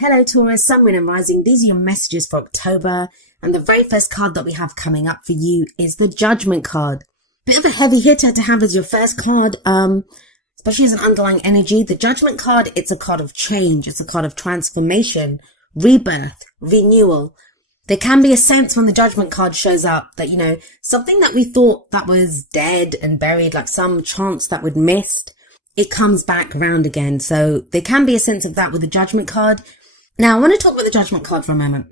Hello Taurus, Sun, Moon and Rising. These are your messages for October. And the very first card that we have coming up for you is the Judgment card. Bit of a heavy hitter to have as your first card, especially as an underlying energy. The Judgment card, it's a card of change. It's a card of transformation, rebirth, renewal. There can be a sense when the Judgment card shows up that, something that we thought that was dead and buried, like some chance that we'd missed, it comes back around again. So there can be a sense of that with the Judgment card. Now, I want to talk about the Judgment card for a moment.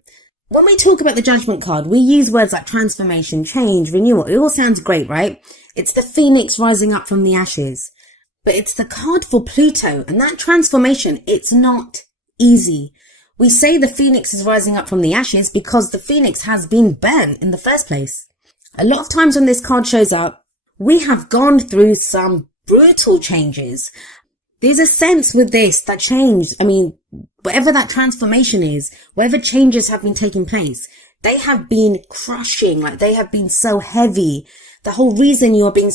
When we talk about the Judgment card, we use words like transformation, change, renewal. It all sounds great, right? It's the phoenix rising up from the ashes. But it's the card for Pluto, and that transformation, it's not easy. We say the phoenix is rising up from the ashes because the phoenix has been burnt in the first place. A lot of times when this card shows up, we have gone through some brutal changes. There's a sense with this that change, whatever that transformation is, whatever changes have been taking place, they have been crushing, they have been so heavy. The whole reason you're being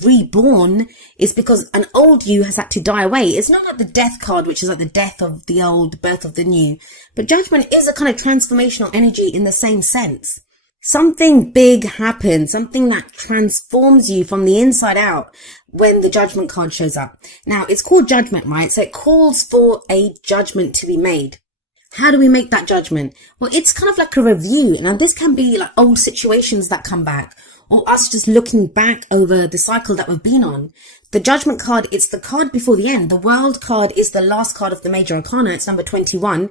reborn is because an old you has had to die away. It's not like the death card, which is like the death of the old, birth of the new. But Judgment is a kind of transformational energy in the same sense. Something big happens, something that transforms you from the inside out when the Judgment card shows up. Now, it's called Judgment, right? So it calls for a judgment to be made. How do we make that judgment? Well, it's kind of like a review. Now, this can be like old situations that come back, or us just looking back over the cycle that we've been on. The Judgment card, it's the card before the end. The World card is the last card of the major arcana. It's number 21.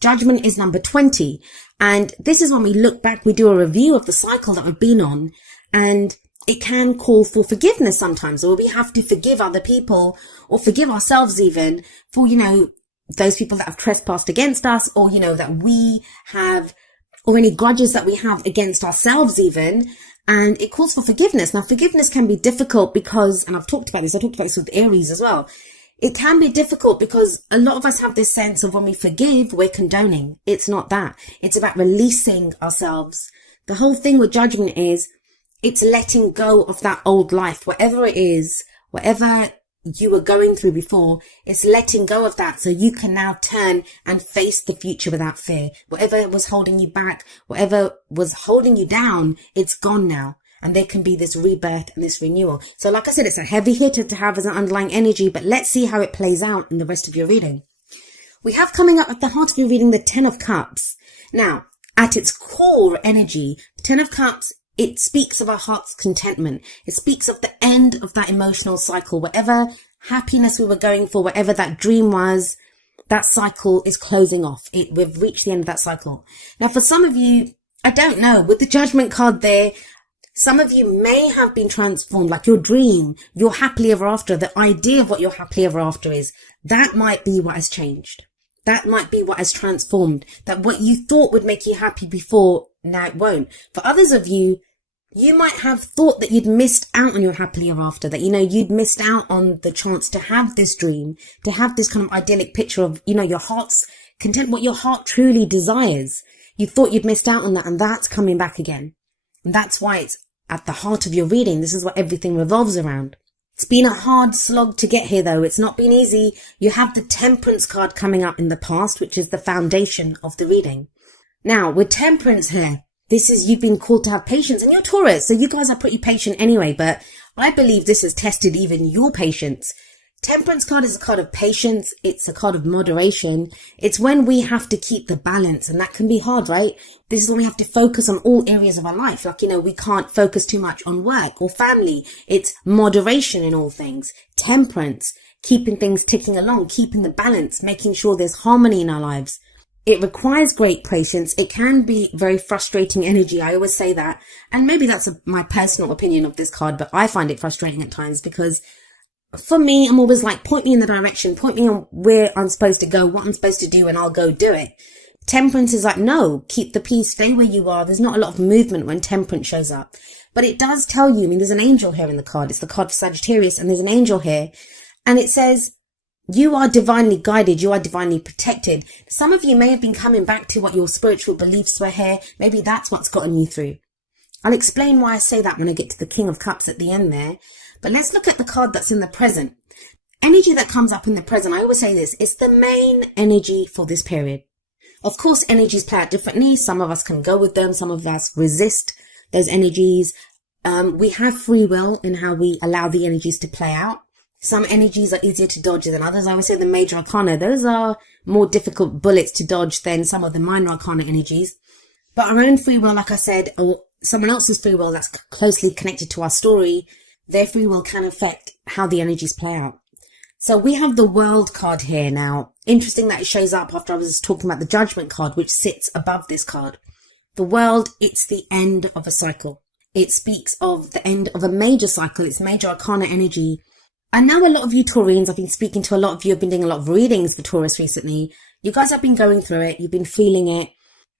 Judgment is number 20. And this is when we look back, we do a review of the cycle that we've been on, and it can call for forgiveness sometimes, or we have to forgive other people or forgive ourselves even for, those people that have trespassed against us, or, that we have, or any grudges that we have against ourselves even. And it calls for forgiveness. Now, forgiveness can be difficult because, and I talked about this with Aries as well. It can be difficult because a lot of us have this sense of when we forgive, we're condoning. It's not that. It's about releasing ourselves. The whole thing with Judgment is it's letting go of that old life, whatever it is, whatever you were going through before, it's letting go of that so you can now turn and face the future without fear. Whatever was holding you back, whatever was holding you down, it's gone now. And there can be this rebirth and this renewal. So like I said, it's a heavy hitter to have as an underlying energy, but let's see how it plays out in the rest of your reading. We have coming up at the heart of your reading the Ten of Cups. Now, at its core energy, the Ten of Cups, it speaks of our heart's contentment. It speaks of the end of that emotional cycle. Whatever happiness we were going for, whatever that dream was, that cycle is closing off. We've reached the end of that cycle. Now, for some of you, I don't know, with the Judgment card there, some of you may have been transformed, like your dream, your happily ever after, the idea of what your happily ever after is. That might be what has changed. That might be what has transformed. That what you thought would make you happy before, now it won't. For others of you, you might have thought that you'd missed out on your happily ever after, that, you'd missed out on the chance to have this dream, to have this kind of idyllic picture of, your heart's content, what your heart truly desires. You thought you'd missed out on that, and that's coming back again. And that's why it's at the heart of your reading. This is what everything revolves around. It's been a hard slog to get here, though. It's not been easy. You have the Temperance card coming up in the past, which is the foundation of the reading. Now, with Temperance here, this is you've been called to have patience, and you're Taurus, so you guys are pretty patient anyway, but I believe this has tested even your patience. Temperance card is a card of patience. It's a card of moderation. It's when we have to keep the balance, and that can be hard, right? This is when we have to focus on all areas of our life. We can't focus too much on work or family. It's moderation in all things. Temperance, keeping things ticking along, keeping the balance, making sure there's harmony in our lives. It requires great patience. It can be very frustrating energy. I always say that. And maybe that's my personal opinion of this card, but I find it frustrating at times because for me, I'm always like, point me in the direction, point me on where I'm supposed to go, what I'm supposed to do, and I'll go do it. Temperance is like, no, keep the peace, stay where you are. There's not a lot of movement when Temperance shows up. But it does tell you, there's an angel here in the card. It's the card for Sagittarius, and there's an angel here. And it says, you are divinely guided. You are divinely protected. Some of you may have been coming back to what your spiritual beliefs were here. Maybe that's what's gotten you through. I'll explain why I say that when I get to the King of Cups at the end there. But let's look at the card that's in the present. energy that comes up in the present, I always say this, it's the main energy for this period. Of course, energies play out differently. Some of us can go with them. Some of us resist those energies. We have free will in how we allow the energies to play out. Some energies are easier to dodge than others. I would say the major arcana, those are more difficult bullets to dodge than some of the minor arcana energies. But our own free will, like I said, or someone else's free will that's closely connected to our story, their free will can affect how the energies play out. So we have the World card here now. Interesting that it shows up after I was talking about the Judgment card, which sits above this card. The World, it's the end of a cycle. It speaks of the end of a major cycle. It's major arcana energy. I know a lot of you Taurians, I've been speaking to a lot of you, I've been doing a lot of readings for Taurus recently. You guys have been going through it. You've been feeling it.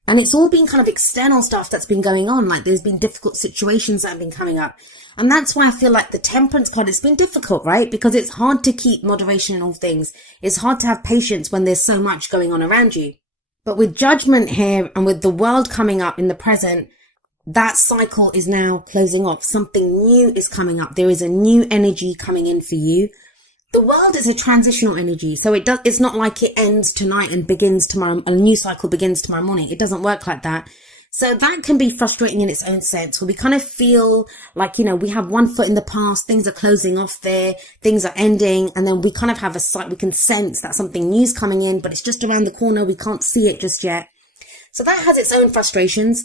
And it's all been kind of external stuff that's been going on. Like there's been difficult situations that have been coming up. And that's why I feel like the Temperance card, it's been difficult, right? Because it's hard to keep moderation in all things. It's hard to have patience when there's so much going on around you. But with Judgment here and with the World coming up in the present, that cycle is now closing off. Something new is coming up. There is a new energy coming in for you. The World is a transitional energy. So it's not like it ends tonight and begins tomorrow. A new cycle begins tomorrow morning. It doesn't work like that. So that can be frustrating in its own sense, where we kind of feel like, we have one foot in the past, things are closing off there, things are ending, and then we kind of have we can sense that something new's coming in, but it's just around the corner. We can't see it just yet. So that has its own frustrations.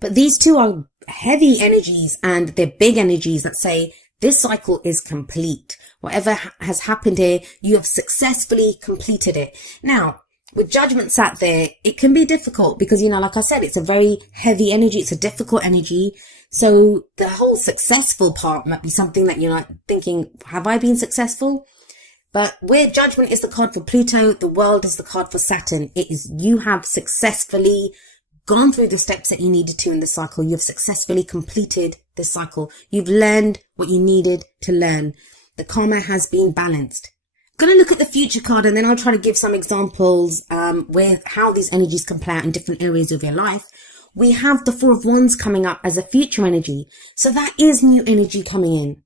But these two are heavy energies, and they're big energies that say this cycle is complete. Whatever has happened here, you have successfully completed it. Now, with Judgment sat there, it can be difficult because, like I said, it's a very heavy energy. It's a difficult energy. So the whole successful part might be something that you're like thinking, have I been successful? But where Judgment is the card for Pluto, the World is the card for Saturn. It is, you have successfully gone through the steps that you needed to in the cycle. You've successfully completed this cycle. You've learned what you needed to learn. The karma has been balanced. I'm going to look at the future card, and then I'll try to give some examples with how these energies can play out in different areas of your life. We have the Four of Wands coming up as a future energy. So that is new energy coming in.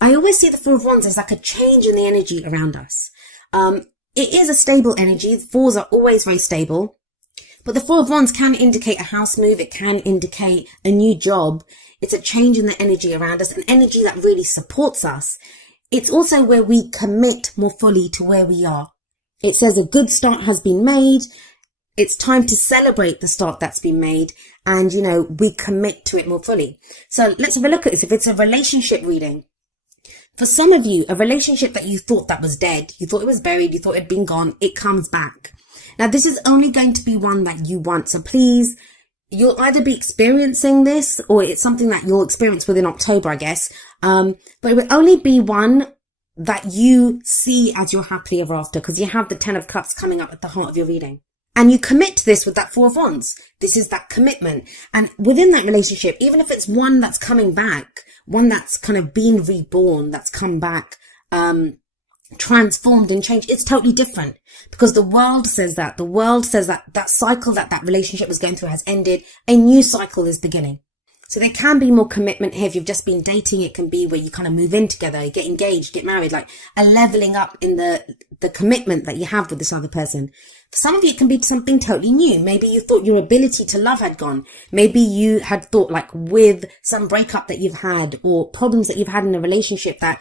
I always see the Four of Wands as like a change in the energy around us. It is a stable energy. The fours are always very stable. But the Four of Wands can indicate a house move. It can indicate a new job. It's a change in the energy around us, an energy that really supports us. It's also where we commit more fully to where we are. It says a good start has been made. It's time to celebrate the start that's been made. And, we commit to it more fully. So let's have a look at this. If it's a relationship reading, for some of you, a relationship that you thought that was dead, you thought it was buried, you thought it had been gone, it comes back. Now, this is only going to be one that you want. So please, you'll either be experiencing this or it's something that you'll experience within October, I guess. But it will only be one that you see as your happily ever after, because you have the 10 of Cups coming up at the heart of your reading. And you commit to this with that Four of Wands. This is that commitment. And within that relationship, even if it's one that's coming back, one that's kind of been reborn, that's come back, transformed and changed, it's totally different, because the World says that. The World says that that cycle that relationship was going through has ended. A new cycle is beginning. So there can be more commitment here. If you've just been dating, it can be where you kind of move in together, get engaged, get married, like a leveling up in the commitment that you have with this other person. For some of you, it can be something totally new. Maybe you thought your ability to love had gone. Maybe you had thought, like, with some breakup that you've had or problems that you've had in a relationship, that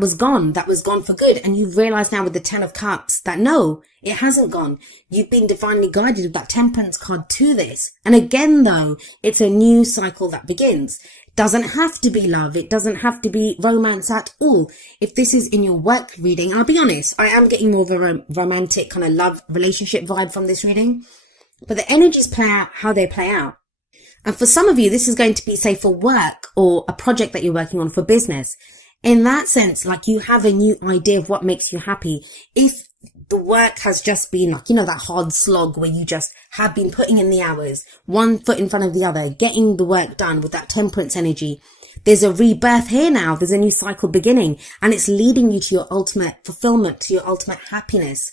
was gone for good. And you've realized now with the 10 of Cups that no, it hasn't gone. You've been divinely guided with that Temperance card to this. And again, though, it's a new cycle that begins. Doesn't have to be love. It doesn't have to be romance at all. If this is in your work reading, I'll be honest, I am getting more of a romantic kind of love relationship vibe from this reading. But the energies play out how they play out. And for some of you, this is going to be, say, for work or a project that you're working on for business. In that sense, like, you have a new idea of what makes you happy. If the work has just been like, that hard slog where you just have been putting in the hours, one foot in front of the other, getting the work done with that Temperance energy, there's a rebirth here now. There's a new cycle beginning, and it's leading you to your ultimate fulfillment, to your ultimate happiness.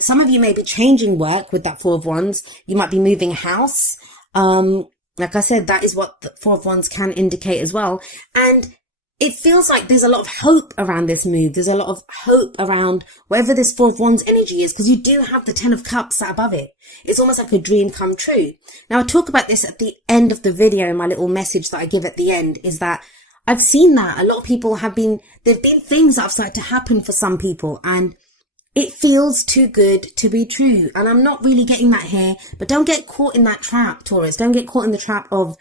Some of you may be changing work with that Four of Wands. You might be moving house. Like I said, that is what the Four of Wands can indicate as well. And it feels like there's a lot of hope around this move. There's a lot of hope around wherever this Four of Wands energy is, because you do have the Ten of Cups sat above it. It's almost like a dream come true. Now, I talk about this at the end of the video. My little message that I give at the end is that I've seen that a lot of people there've been things that have started to happen for some people, and it feels too good to be true. And I'm not really getting that here, but don't get caught in that trap, Taurus. Don't get caught in the trap of,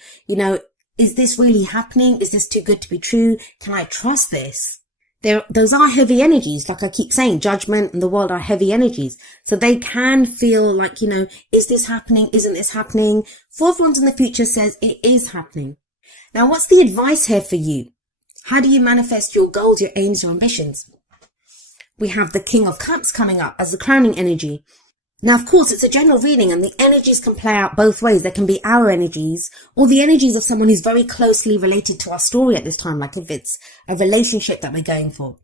is this really happening? Is this too good to be true? Can I trust this? Those are heavy energies. Like I keep saying, judgment and the world are heavy energies. So they can feel like, is this happening? Isn't this happening? Four of Wands in the future says it is happening. Now, what's the advice here for you? How do you manifest your goals, your aims, your ambitions? We have the King of Cups coming up as the crowning energy. Now, of course, it's a general reading and the energies can play out both ways. There can be our energies or the energies of someone who's very closely related to our story at this time, like if it's a relationship that we're going for.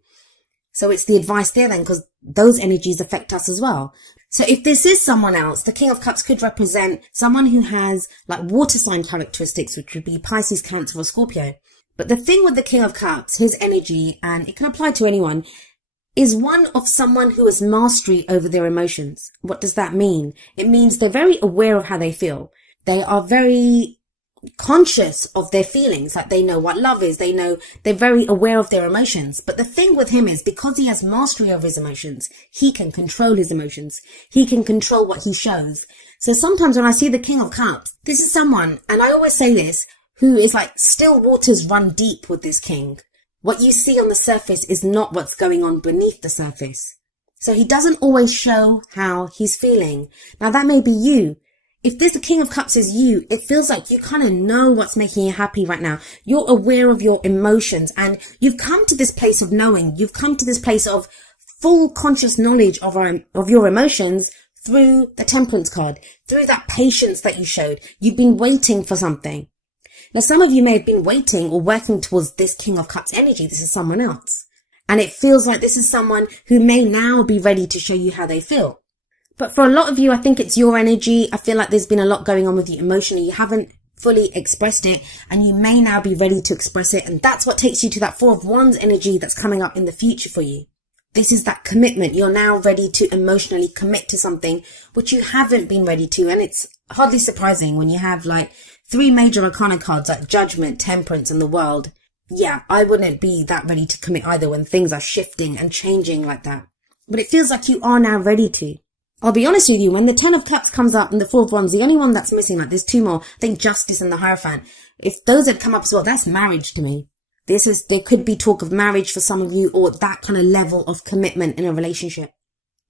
So it's the advice there then, because those energies affect us as well. So if this is someone else, the King of Cups could represent someone who has like water sign characteristics, which would be Pisces, Cancer or Scorpio. But the thing with the King of Cups, his energy, and it can apply to anyone, is one of someone who has mastery over their emotions. What does that mean? It means they're very aware of how they feel. They are very conscious of their feelings, like they know what love is. They're very aware of their emotions. But the thing with him is because he has mastery over his emotions, he can control his emotions. He can control what he shows. So sometimes when I see the King of Cups, this is someone, and I always say this, who is like still waters run deep with this king. What you see on the surface is not what's going on beneath the surface. So he doesn't always show how he's feeling. Now that may be you. If the King of Cups is you, it feels like you kind of know what's making you happy right now. You're aware of your emotions and you've come to this place of knowing. You've come to this place of full conscious knowledge of your emotions through the Temperance card, through that patience that you showed. You've been waiting for something. Now, some of you may have been waiting or working towards this King of Cups energy. This is someone else. And it feels like this is someone who may now be ready to show you how they feel. But for a lot of you, I think it's your energy. I feel like there's been a lot going on with you emotionally. You haven't fully expressed it and you may now be ready to express it. And that's what takes you to that Four of Wands energy that's coming up in the future for you. This is that commitment. You're now ready to emotionally commit to something which you haven't been ready to. And it's hardly surprising when you have like 3 major arcana cards like Judgment, Temperance and the World. Yeah, I wouldn't be that ready to commit either when things are shifting and changing like that. But it feels like you are now ready to. I'll be honest with you, when the Ten of Cups comes up and the Four of Wands, the only one that's missing, like there's 2 more, I think Justice and the Hierophant. If those had come up as well, that's marriage to me. There could be talk of marriage for some of you or that kind of level of commitment in a relationship.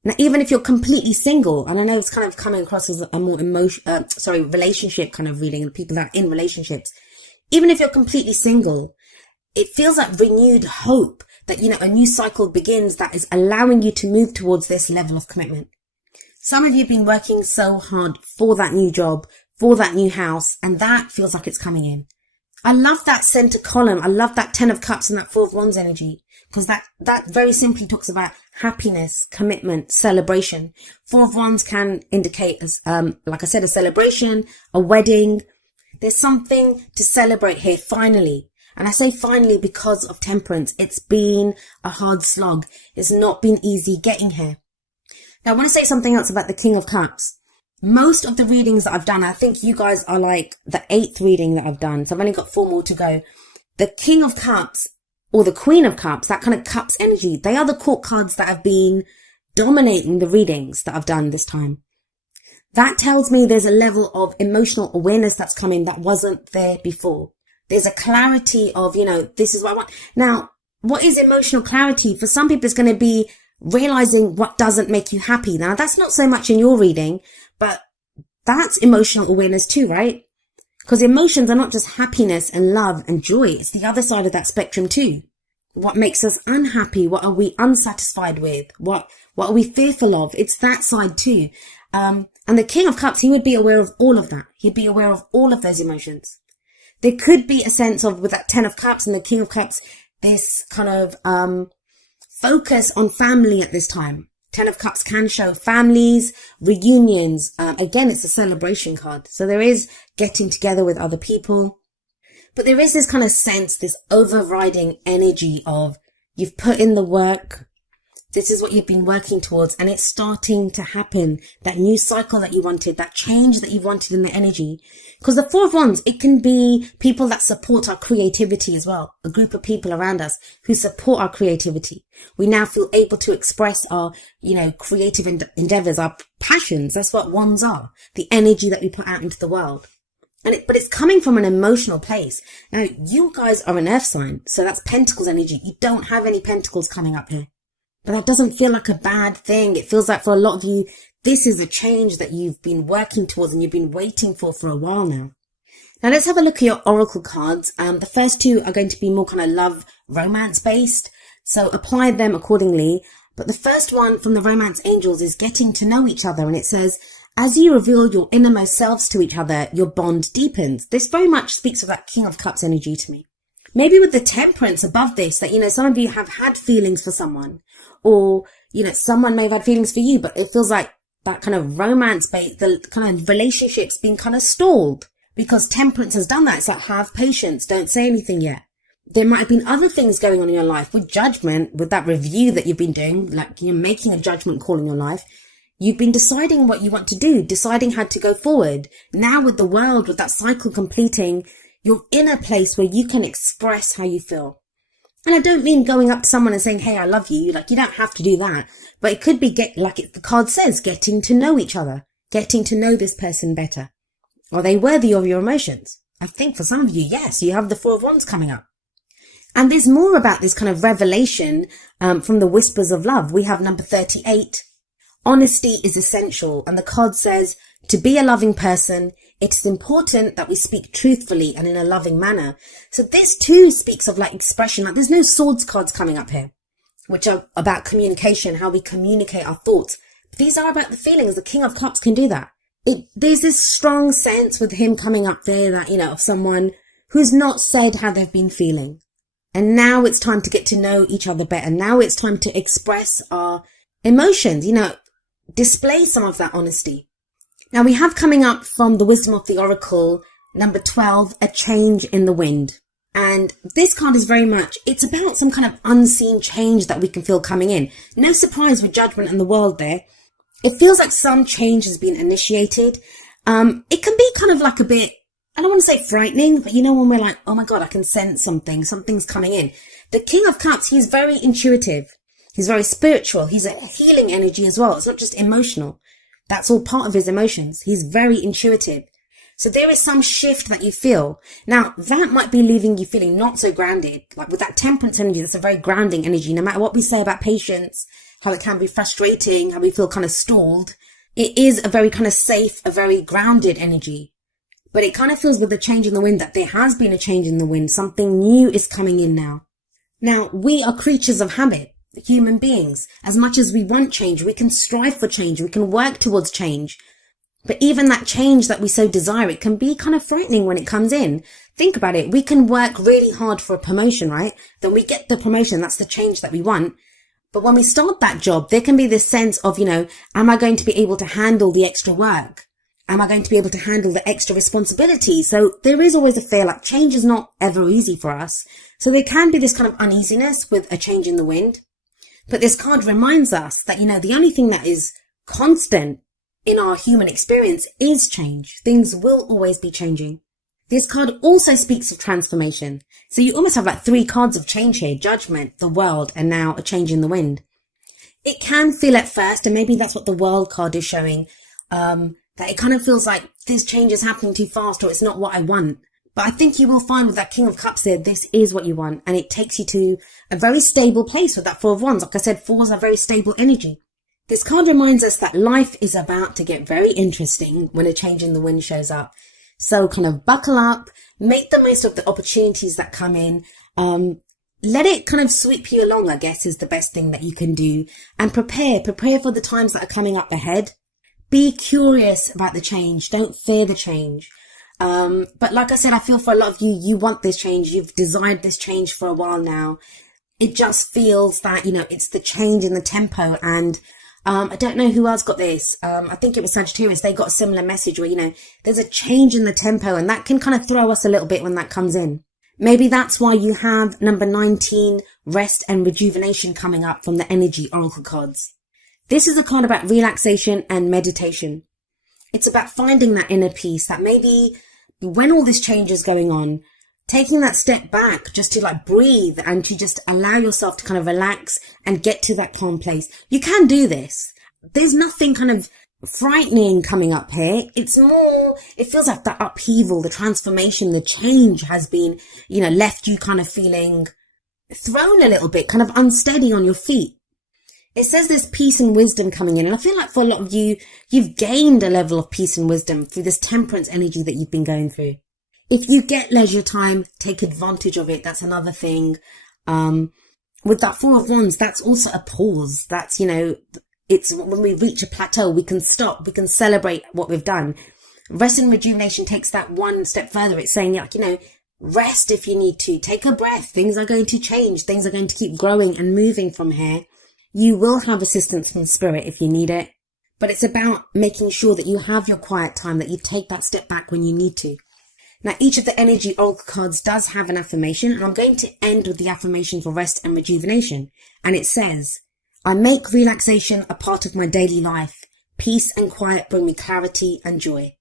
Now, even if you're completely single, and I know it's kind of coming across as a more relationship kind of reading, the people that are in relationships, even if you're completely single, it feels like renewed hope that, a new cycle begins that is allowing you to move towards this level of commitment. Some of you have been working so hard for that new job, for that new house, and that feels like it's coming in. I love that center column. I love that 10 of Cups and that 4 of Wands energy, because that very simply talks about happiness, commitment, celebration. 4 of Wands can indicate, as like I said, a celebration, a wedding. There's something to celebrate here, finally. And I say finally because of Temperance. It's been a hard slog. It's not been easy getting here. Now, I want to say something else about the King of Cups. Most of the readings that I've done, I think you guys are like the 8th reading that I've done. So I've only got 4 more to go. The King of Cups or the Queen of Cups, that kind of Cups energy, they are the court cards that have been dominating the readings that I've done this time. That tells me there's a level of emotional awareness that's coming that wasn't there before. There's a clarity of, this is what I want. Now, what is emotional clarity? For some people, it's going to be realizing what doesn't make you happy. Now, that's not so much in your reading, but that's emotional awareness too, right? Because emotions are not just happiness and love and joy. It's the other side of that spectrum too. What makes us unhappy? What are we unsatisfied with? What are we fearful of? It's that side too. And the King of Cups, he would be aware of all of that. He'd be aware of all of those emotions. There could be a sense of, with that 10 of Cups and the King of Cups, this kind of focus on family at this time. 10 of Cups can show families, reunions. Again, it's a celebration card. So there is getting together with other people. But there is this kind of sense, this overriding energy of you've put in the work. This is what you've been working towards, and it's starting to happen. That new cycle that you wanted, that change that you wanted in the energy. Because the Four of Wands, it can be people that support our creativity as well. A group of people around us who support our creativity. We now feel able to express our, creative endeavors, our passions. That's what wands are. The energy that we put out into the world. But it's coming from an emotional place. Now, you guys are an earth sign, so that's Pentacles energy. You don't have any Pentacles coming up here. But that doesn't feel like a bad thing. It feels like for a lot of you, this is a change that you've been working towards and you've been waiting for a while now. Now let's have a look at your oracle cards. The first two are going to be more kind of love, romance based. So apply them accordingly. But the first one from the romance angels is getting to know each other. And it says, as you reveal your innermost selves to each other, your bond deepens. This very much speaks of that King of Cups energy to me. Maybe with the Temperance above this, that, some of you have had feelings for someone. Or, someone may have had feelings for you, but it feels like that kind of romance bait, the kind of relationship's been kind of stalled because Temperance has done that. It's like, have patience. Don't say anything yet. There might have been other things going on in your life with Judgment, with that review that you've been doing, like you're making a judgment call in your life. You've been deciding what you want to do, deciding how to go forward. Now with the World, with that cycle completing, you're in a place where you can express how you feel. And I don't mean going up to someone and saying, hey, I love you. Like, you don't have to do that. But it could be the card says, getting to know each other, getting to know this person better. Are they worthy of your emotions? I think for some of you, yes, you have the Four of Wands coming up. And there's more about this kind of revelation from the Whispers of Love. We have number 38. Honesty is essential. And the card says, to be a loving person, it is important that we speak truthfully and in a loving manner. So this too speaks of expression. There's no swords cards coming up here, which are about communication, how we communicate our thoughts. But these are about the feelings. The King of Cups can do that. There's this strong sense with him coming up there that, of someone who's not said how they've been feeling. And now it's time to get to know each other better. Now it's time to express our emotions, display some of that honesty. Now we have coming up from the Wisdom of the Oracle, number 12, a change in the wind. And this card is very much, it's about some kind of unseen change that we can feel coming in. No surprise with Judgment and the World there. It feels like some change has been initiated. It can be kind of like a bit, I don't want to say frightening, but when we're like, oh my God, I can sense something's coming in. The King of Cups, he's very intuitive. He's very spiritual. He's a healing energy as well. It's not just emotional. That's all part of his emotions. He's very intuitive. So there is some shift that you feel. Now, that might be leaving you feeling not so grounded. Like with that Temperance energy, that's a very grounding energy. No matter what we say about patience, how it can be frustrating, how we feel kind of stalled, it is a very kind of safe, a very grounded energy. But it kind of feels with the change in the wind that there has been a change in the wind. Something new is coming in now. Now, we are creatures of habit. Human beings. As much as we want change, we can strive for change, we can work towards change. But even that change that we so desire, it can be kind of frightening when it comes in. Think about it. We can work really hard for a promotion, right? Then we get the promotion. That's the change that we want. But when we start that job, there can be this sense of, am I going to be able to handle the extra work? Am I going to be able to handle the extra responsibility? So there is always a fear, like change is not ever easy for us. So there can be this kind of uneasiness with a change in the wind. But this card reminds us that, the only thing that is constant in our human experience is change. Things will always be changing. This card also speaks of transformation. So you almost have 3 cards of change here: Judgment, the World, and now a change in the wind. It can feel at first, and maybe that's what the World card is showing, that it kind of feels like this change is happening too fast, or it's not what I want. But I think you will find with that King of Cups there, this is what you want. And it takes you to a very stable place with that Four of Wands. Like I said, fours are very stable energy. This card reminds us that life is about to get very interesting when a change in the wind shows up. So kind of buckle up, make the most of the opportunities that come in. Let it kind of sweep you along, I guess, is the best thing that you can do. And prepare for the times that are coming up ahead. Be curious about the change. Don't fear the change. But like I said, I feel for a lot of you, you want this change. You've desired this change for a while now. It just feels that, it's the change in the tempo, and I don't know who else got this. I think it was Sagittarius. They got a similar message where, there's a change in the tempo, and that can kind of throw us a little bit when that comes in. Maybe that's why you have number 19, rest and rejuvenation, coming up from the energy oracle cards. This is a card about relaxation and meditation. It's about finding that inner peace, that maybe when all this change is going on, taking that step back just to like breathe and to just allow yourself to kind of relax and get to that calm place. You can do this. There's nothing kind of frightening coming up here. It's more, it feels like the upheaval, the transformation, the change has been, left you kind of feeling thrown a little bit, kind of unsteady on your feet. It says there's peace and wisdom coming in. And I feel like for a lot of you, you've gained a level of peace and wisdom through this temperance energy that you've been going through. If you get leisure time, take advantage of it. That's another thing. With that Four of Wands, that's also a pause. That's, it's when we reach a plateau, we can stop, we can celebrate what we've done. Rest and rejuvenation takes that one step further. It's saying, rest if you need to. Take a breath. Things are going to change. Things are going to keep growing and moving from here. You will have assistance from spirit if you need it. But it's about making sure that you have your quiet time, that you take that step back when you need to. Now, each of the energy oracle cards does have an affirmation, and I'm going to end with the affirmation for rest and rejuvenation. And it says, I make relaxation a part of my daily life. Peace and quiet bring me clarity and joy.